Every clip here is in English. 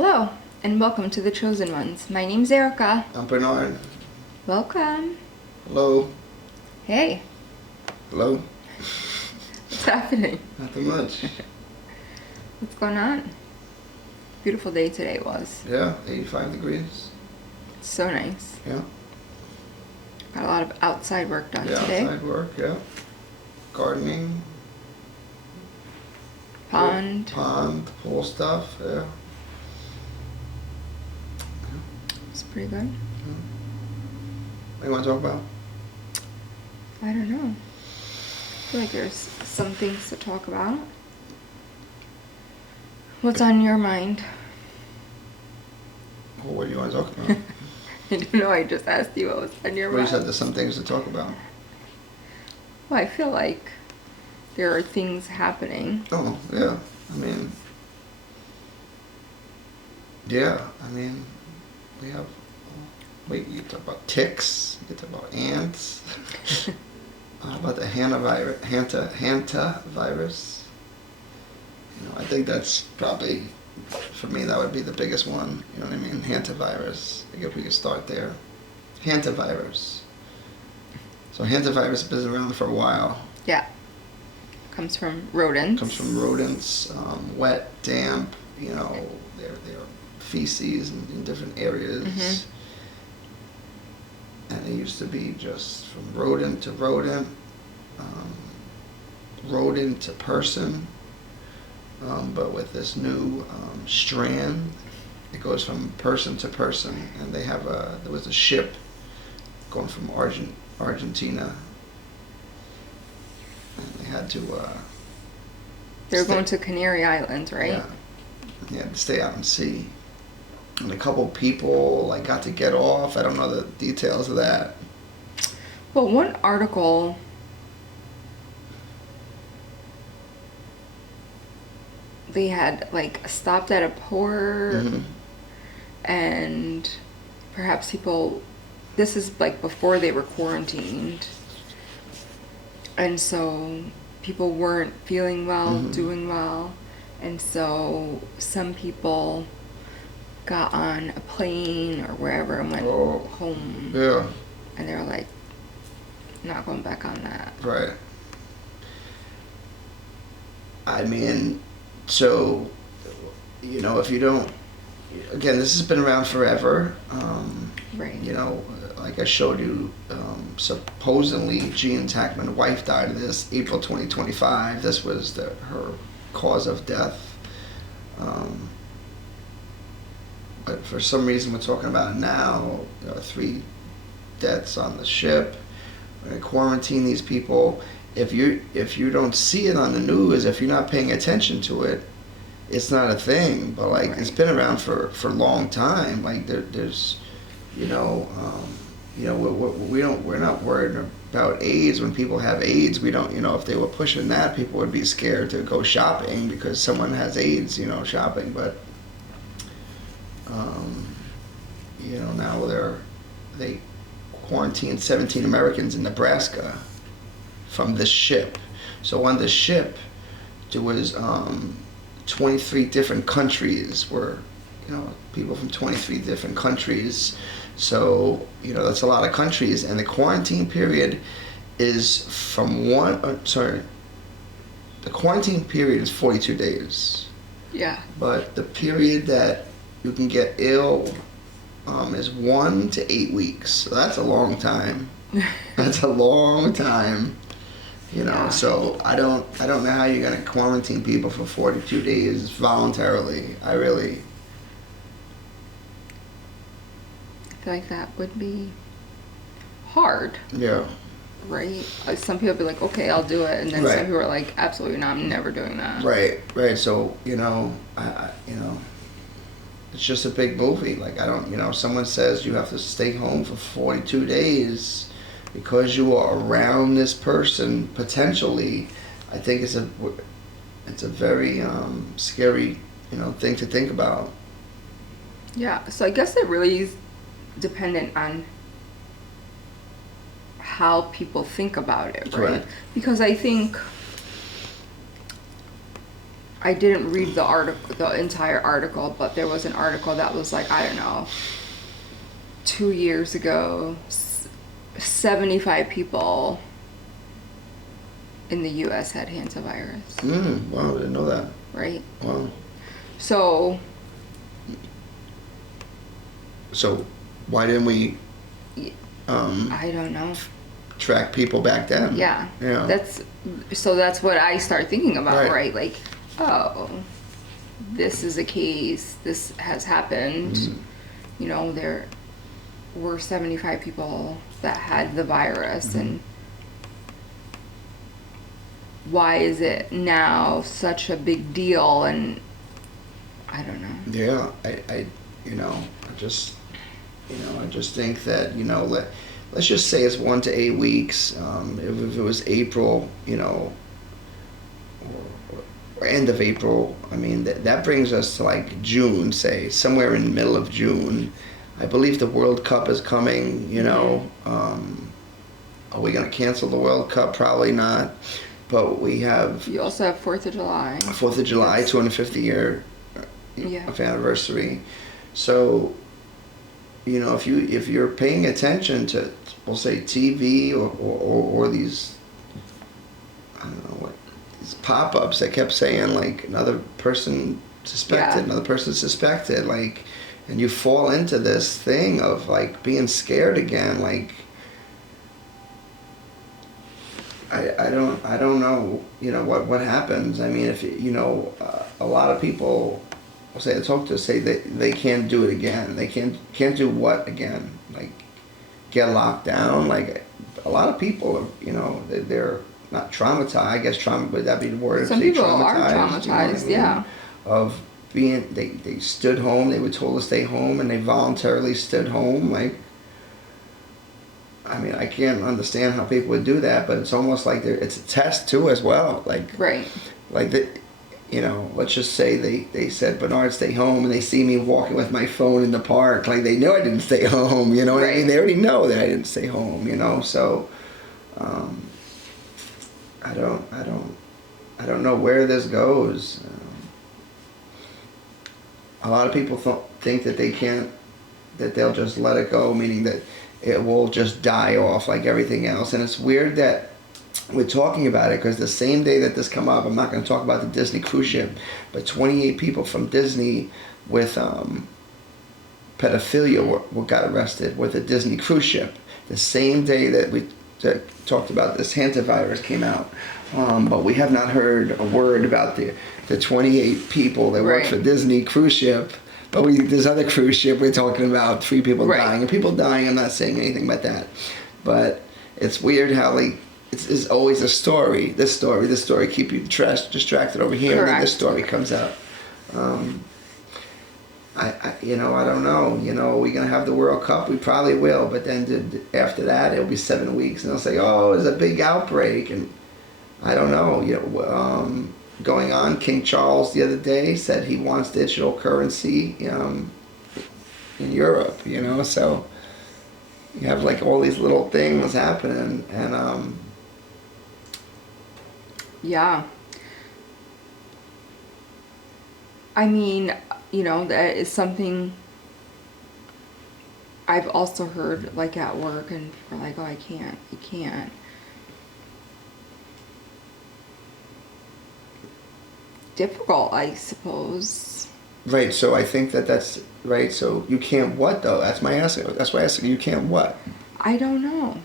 Hello, and welcome to The Chosen Ones. My name's Erica. I'm Bernard. Welcome. Hello. Hey, Hello. what's happening? Nothing much. What's going on? Beautiful day today it was. Yeah, 85 degrees. It's so nice. Yeah. Got a lot of outside work done Yeah, today. outside work, yeah. Gardening. Pond. Pool stuff, yeah. It's pretty good. What do you want to talk about? I don't know. I feel like there's some things to talk about. What's on your mind? Well, what do you want to talk about? I don't know, I just asked you what was on your Well, you mind. said there's some things to talk about. Well, I feel like there are things happening. Oh, yeah. We have... Wait, you talk about ticks. You talk about ants. How about the hantavirus? I think that's probably, for me, that would be the biggest one. You know what I mean? Hantavirus. I guess we could start there. Hantavirus. So hantavirus has been around for a while. Yeah. Comes from rodents. Comes from rodents, wet, damp, their feces in different areas. Mm-hmm. And it used to be just from rodent to rodent, rodent to person. But with this new strand, it goes from person to person. And there was a ship going from Argentina. And they had to... They were going to Canary Islands, right? Yeah. They had to stay out and sea. And a couple people got to get off. I don't know the details of that. Well, one article they had stopped at a port, Mm-hmm. and perhaps people, this is before they were quarantined, and so people weren't feeling well, Mm-hmm. doing well, and so some people got on a plane or wherever and went home. Yeah. And they were like, not going back on that. Right. So, if you don't... Again, this has been around forever. Right. Like I showed you, supposedly Gene Hackman's wife died of this April 2025. This was her cause of death. But for some reason we're talking about it now. 3 deaths on the ship. We're gonna quarantine these people. If you don't see it on the news, if you're not paying attention to it, it's not a thing. But Right. It's been around for a long time. There's we're not worried about AIDS. When people have AIDS, we don't, if they were pushing that, people would be scared to go shopping because someone has AIDS, shopping. But now they quarantined 17 Americans in Nebraska from this ship. So on this ship, there was 23 different countries were, people from 23 different countries. So, that's a lot of countries. And the quarantine period is the quarantine period is 42 days. Yeah. But the period that you can get ill is 1 to 8 weeks. So that's a long time. That's a long time. Yeah. So I don't know how you're gonna quarantine people for 42 days voluntarily. I feel like that would be hard. Yeah. Right? Some people be like, okay, I'll do it. And then Right. some people are like, absolutely not, I'm never doing that. Right. So, it's just a big movie. Someone says you have to stay home for 42 days because you are around this person potentially. I think it's a very scary, thing to think about. Yeah. So I guess it really is dependent on how people think about it, right? Correct. Because I think I didn't read the article, the entire article, but there was an article that was like, I don't know, 2 years ago, 75 people in the U.S. had hantavirus. Wow, I didn't know that. Right? Wow. So why didn't we I don't know. track people back then? Yeah. Yeah. That's what I start thinking about, Right. right? Like, oh, this is a case. This has happened. You know, there were 75 people that had the virus, and why is it now such a big deal? And I don't know. Yeah, I just think that, let's just say it's 1 to 8 weeks. If it was April, or end of April, I mean, that brings us to like June, say, somewhere in the middle of June. I believe the World Cup is coming, Are we going to cancel the World Cup? Probably not. But we have You also have 4th of July. 4th of July, 250 year of anniversary. So, if you're paying attention to, we'll say, TV or these, I don't know what, these pop-ups that kept saying like another person suspected, another person suspected, like, and you fall into this thing of like being scared again, like. I don't know, what happens. I mean, if a lot of people will say, say that they can't do it again. They can't do what again? Like get locked down. Like a lot of people, they're not traumatized. I guess would that be the word? Some people are traumatized. Yeah. Of being, they stood home. They were told to stay home, and they voluntarily stood home. Like. I mean, I can't understand how people would do that, but it's almost like it's a test too as well. Like, right. Like let's just say they said, Bernard, stay home, and they see me walking with my phone in the park. Like they know I didn't stay home, you know what I mean? They already know that I didn't stay home, so, I don't know where this goes. A lot of people think that that they'll just let it go, meaning that it will just die off like everything else. And it's weird that we're talking about it, because the same day that this come up, I'm not going to talk about the Disney cruise ship, but 28 people from Disney with pedophilia got arrested with a Disney cruise ship. The same day that we talked about this hantavirus came out. But we have not heard a word about the 28 people that work for Disney cruise ship. But this other cruise ship, we're talking about 3 people dying. And people dying, I'm not saying anything about that. But it's weird how, like, it's always a story. This story, keep you distracted over here, and then this story comes out. I don't know. Are we going to have the World Cup? We probably will. But then after that, it'll be 7 weeks. And they'll say, oh, there's a big outbreak. And I don't know. Going on, King Charles the other day said he wants digital currency in Europe, so you have like all these little things happening, and yeah. I mean, that is something I've also heard, like at work, and we're like, oh, you can't. Difficult, I suppose. Right. So I think that's right. So you can't what though? That's my answer. That's why I asked you can't what. I don't know.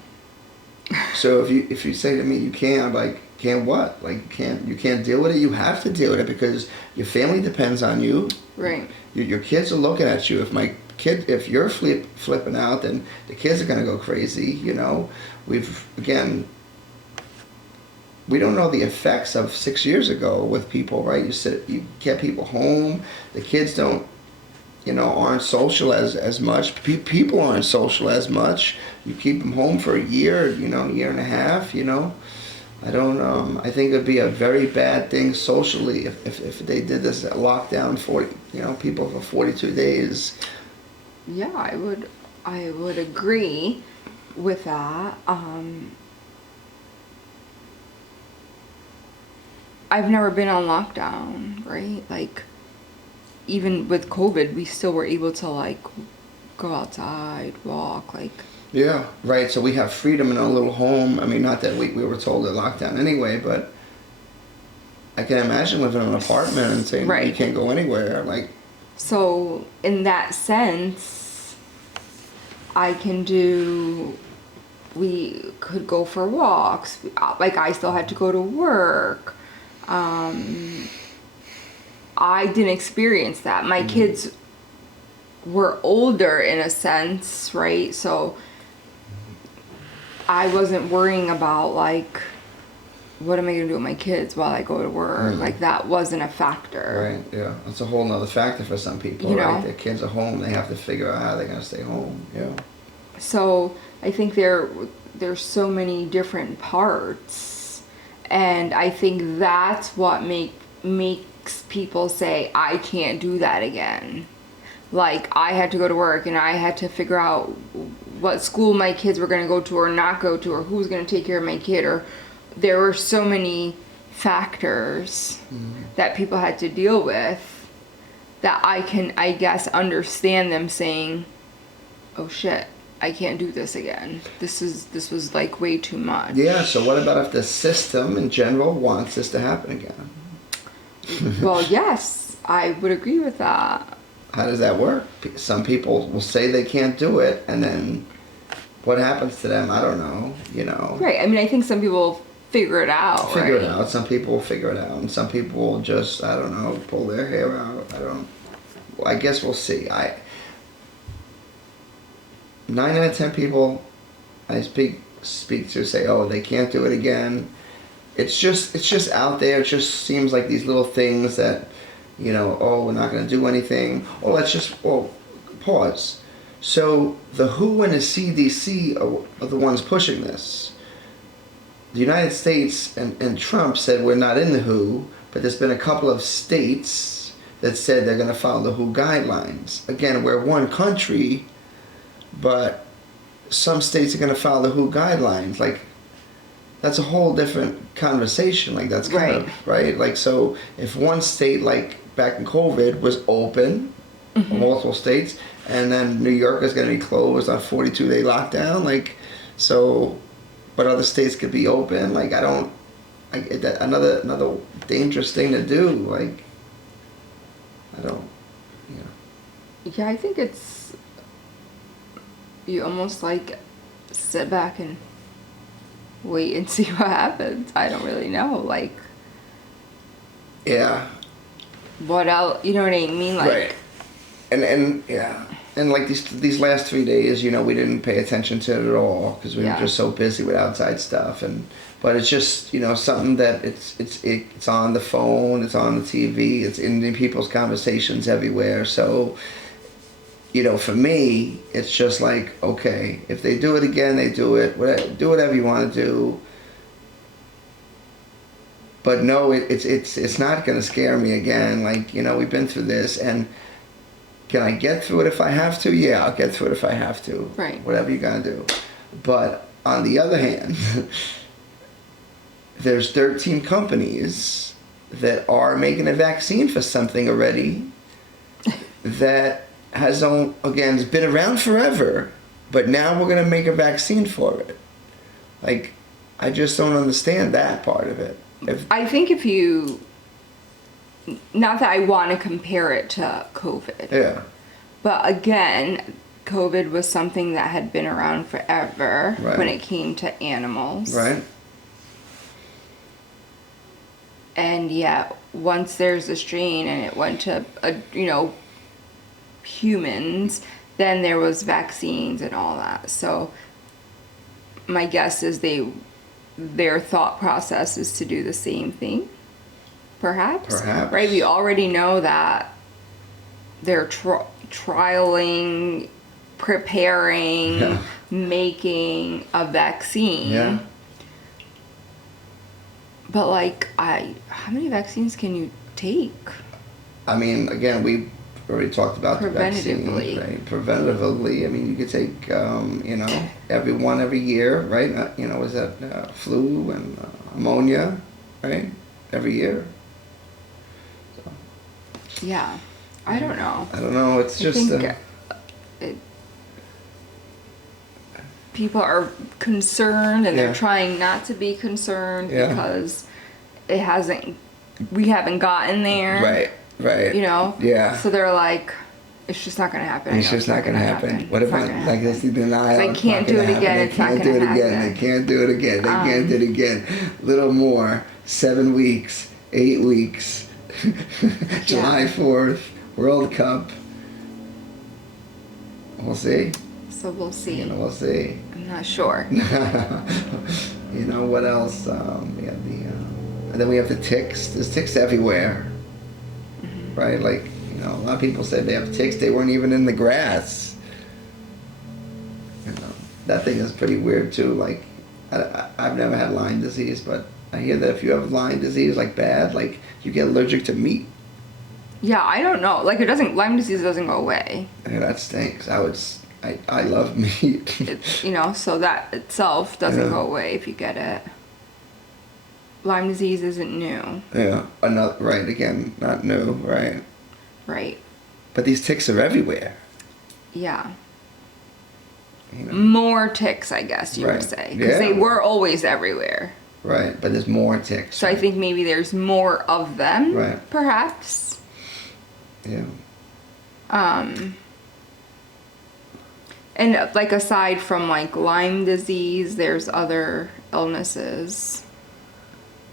So if you say to me you can't, like, can't what? Like you can't deal with it. You have to deal with it because your family depends on you. Right. Your kids are looking at you. If you're flipping out, then the kids are gonna go crazy. We don't know the effects of 6 years ago with people, right? You get people home. The kids aren't social as much. People aren't social as much. You keep them home for a year, year and a half, I don't, I think it'd be a very bad thing socially if they did this lockdown for, people for 42 days. Yeah, I would agree with I've never been on lockdown, right? Like, even with COVID, we still were able to, like, go outside, walk, like. Yeah, right. So we have freedom in our little home. I mean, not that we were told to lock down anyway, but I can imagine living in an apartment and saying Right. you can't go anywhere. Like, So, in that sense, we could go for walks. Like, I still had to go to work. I didn't experience that. My kids were older in a sense, right? So I wasn't worrying about, like, what am I going to do with my kids while I go to work? Like, that wasn't a factor. right, yeah. That's a whole nother factor for some people, You right? know? Their kids are home. They have to figure out how they're going to stay home. Yeah. So I think there's so many different parts, and I think that's what makes people say, I can't do that again. Like, I had to go to work and I had to figure out what school my kids were going to go to or not go to, or who's going to take care of my kid, or there were so many factors that people had to deal with that I can, I guess, understand them saying, oh shit, I can't do this again. This was like way too much. Yeah, so what about if the system in general wants this to happen again? Well, yes, I would agree with that. How does that work? Some people will say they can't do it, and then what happens to them? I don't know, you know. Right. I mean, I think some people figure it out. Figure right? it out. Some people will figure it out, and some people will just, I don't know, pull their hair out. Well, I guess we'll see. 9 out of 10 people I speak to say, oh, they can't do it again. It's just out there. It just seems like these little things that, you know, oh, we're not going to do anything. Pause. So the WHO and the CDC are the ones pushing this. The United States and Trump said we're not in the WHO, but there's been a couple of states that said they're going to follow the WHO guidelines. Again, we're one country, but some states are going to follow the WHO guidelines. Like, that's a whole different conversation. Like, that's kind of, right? Like, so if one state, like back in COVID, was open, multiple states, and then New York is going to be closed on 42-day lockdown, like, so, but other states could be open. Like, another dangerous thing to do. Like, Yeah, I think it's, you almost like sit back and wait and see what happens. I don't really know. Like, yeah. What else? You know what I mean? Like, right. And yeah. And like these last 3 days, you know, we didn't pay attention to it at all because we were just so busy with outside stuff. But it's just, you know, something that it's on the phone, it's on the TV, it's in people's conversations everywhere. So, you know, for me, it's just like, okay, if they do it again, they do it. Do whatever you want to do. But no, it's not going to scare me again. Like, you know, we've been through this, and can I get through it if I have to? Yeah, I'll get through it if I have to. Right. Whatever you got to do. But on the other hand, there's 13 companies that are making a vaccine for something already that has, again, it's been around forever, but now we're going to make a vaccine for it. Like, I just don't understand that part of it. I think if you, not that I want to compare it to COVID. Yeah. But again, COVID was something that had been around forever when it came to animals. Right. And yet, once there's a strain and it went to, humans, then there was vaccines and all that. So my guess is their thought process is to do the same thing. Perhaps. Right? We already know that they're trialing, preparing, making a vaccine. Yeah. But like, how many vaccines can you take? I mean, again, we already talked about the vaccines, right? Preventatively, I mean, you could take, every year, right? Was that flu and pneumonia, right? every year. So, Yeah. I don't know. I don't know. It's I just think people are concerned and Yeah. they're trying not to be concerned Yeah. because we haven't gotten there. right. You know? Yeah. So they're like, it's just not going to happen. It's just not going to happen. What It's not about gonna like happen. this denial? They It's can't not do gonna it again, happen. it's not They can't gonna do it again. happen. They can't do it again. They can't do it again. Little more. 7 weeks. 8 weeks. July 4th. World Cup. We'll see. So we'll see. We'll see. I'm not sure. You know what else? We have and then we have the ticks. There's ticks everywhere, right? Like, you know, a lot of people said they have ticks. They weren't even in the grass. You know, that thing is pretty weird too. Like, I've never had Lyme disease, but I hear that if you have Lyme disease, like bad, like you get allergic to meat. Yeah, I don't know. Like Lyme disease doesn't go away. Yeah, that stinks. I love meat. You know, so that itself doesn't go away if you get it. Lyme disease isn't new. Yeah, another right again, not new, right? Right. But these ticks are everywhere. Yeah. You know? More ticks, I guess you Right. would say. Because Yeah. they were always everywhere. Right, but there's more ticks. So I think maybe there's more of them, Right. perhaps. Yeah. And like aside from like Lyme disease, there's other illnesses.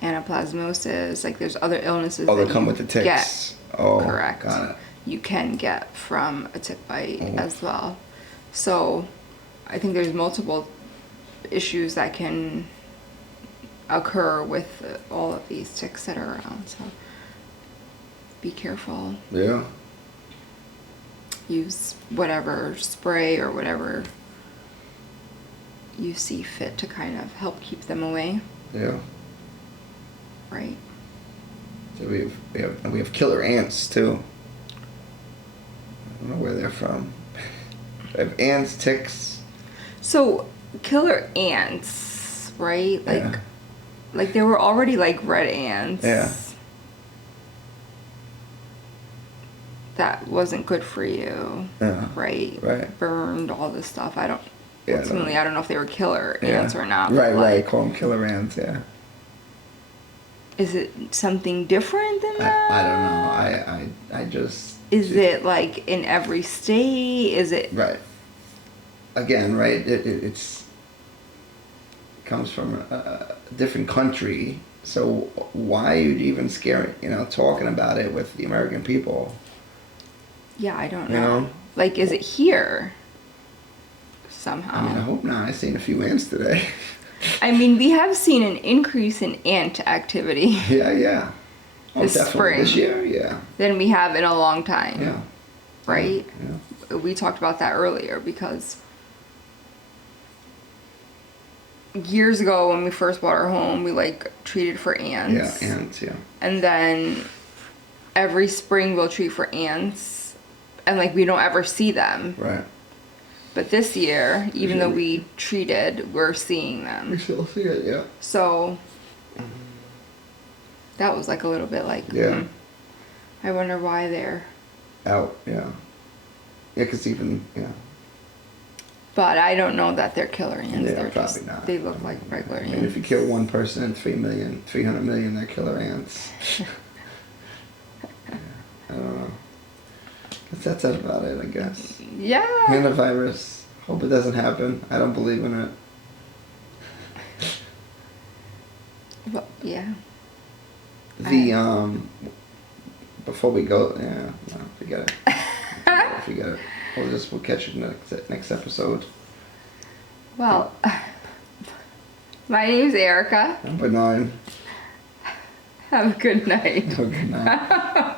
Anaplasmosis, like there's other illnesses Oh, that they come you with the ticks. get. Oh, Correct. got it. You can get from a tick bite Oh. as well. So I think there's multiple issues that can occur with all of these ticks that are around. So be careful. Yeah. Use whatever spray or whatever you see fit to kind of help keep them away. Yeah. Right. So we have killer ants too. I don't know where they're from. We have ants, ticks. So killer ants, right? Like Yeah. like there were already like red ants. Yeah. That wasn't good for you. Yeah. Right? Right. Burned all this stuff. Yeah, Ultimately, I don't know if they were killer Yeah. ants or not. Right, but, right. like, Call them killer ants. Yeah. is it something different than that? I don't know. I just. Is it like in every state? Is it? Right. Again, right? It comes from a different country. So why are you even scaring? Talking about it with the American people? Yeah, I don't You know. know? Like, is it here? I Somehow. mean, I hope not. I seen a few ants today. I mean, we have seen an increase in ant activity Yeah. Oh, This definitely. spring. This year, yeah. than we have in a long time. Yeah. Right? Yeah. We talked about that earlier because years ago when we first bought our home, we like treated for ants. Yeah, ants, yeah. And then every spring we'll treat for ants and like we don't ever see them. Right. But this year, even Yeah. though we treated, we're seeing them. We still see it, yeah. So that was like a little bit like, Yeah. I wonder why they're. Out, yeah. Yeah, because even, yeah. But I don't know that they're killer ants. Yeah, They're probably just, not. they look like regular I ants. mean, if you kill one person and 300 million, they're killer ants. Yeah, I don't know. That's about it, I guess. Yeah. Coronavirus. Hope it doesn't happen. I don't believe in it. Well, yeah. Before we go, yeah, no, forget it. Forget it. We'll catch you next episode. Well, my name's Erica. Number 9. Have a good night. Good night.